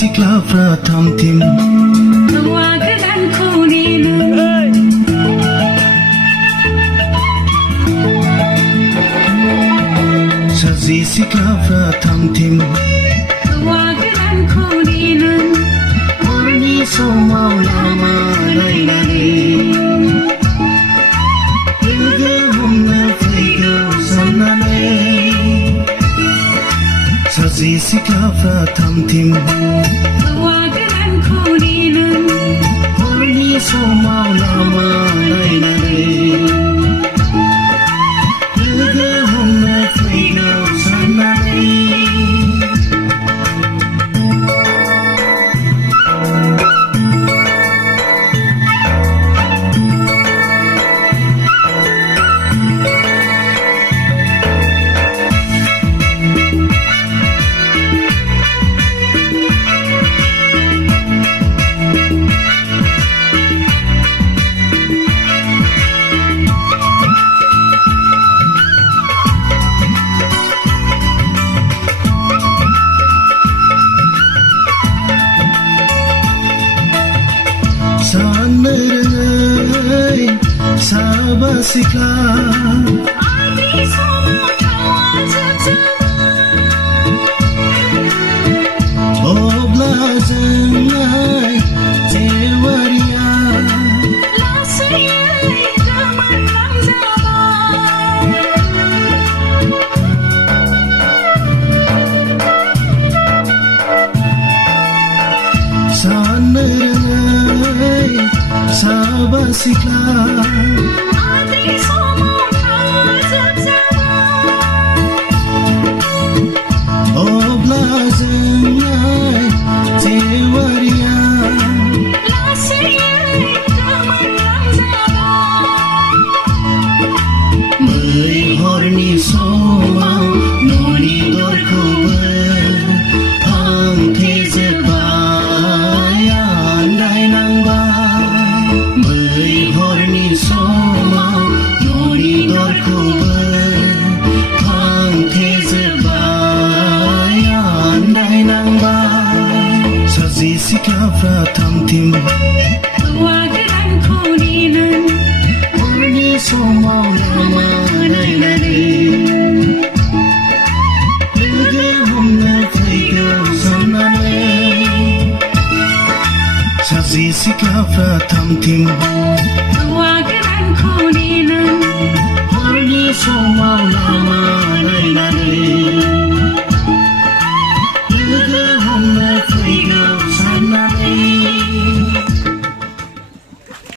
सिख्लाफ्रा थामथिम हौवा गोदानखौ नेनो साजि सिख्लाफ्रा थामथिम हौवा गोदानखौ नेनो हरनि समाव लामा नायनानै लोगो हमनो फैगौ साननानै साजि सिख्लाफ्रा थामथिम हौवा गोदानखौ नेनो हरनि समाव लामा नायनानै लोगो हमनो फैगौ साननानै साननो रोङै साबा सिख्ला आंनि समाव थावा जोबजोबो अब्ला जोंलाय जेवारिया लासैयै गोमोरलांजाबाय साननो रोङै साबा सिख्ला आंनि समाव थावा जोबजोबो अब्ला जोंलाय जेवारिया लासैयै गोमोरलांजाबाय बै हरनि समाव न'नि दरखौबो फांथेजोबबाय आन्दायनांबाय बै हरनि समाव न'नि दरखौबो फांथेजोबबाय आन्दायनांबाय साजि सिख्लाफ्रा थामथिम हौवा गोदानखौ नेनो हरनि समाव लामा नायनानै लोगो हमनो फैगौ साननानै साजि सिख्लाफ्रा थामथिम हौवा गोदानखौ नेनो हरनि समाव लामा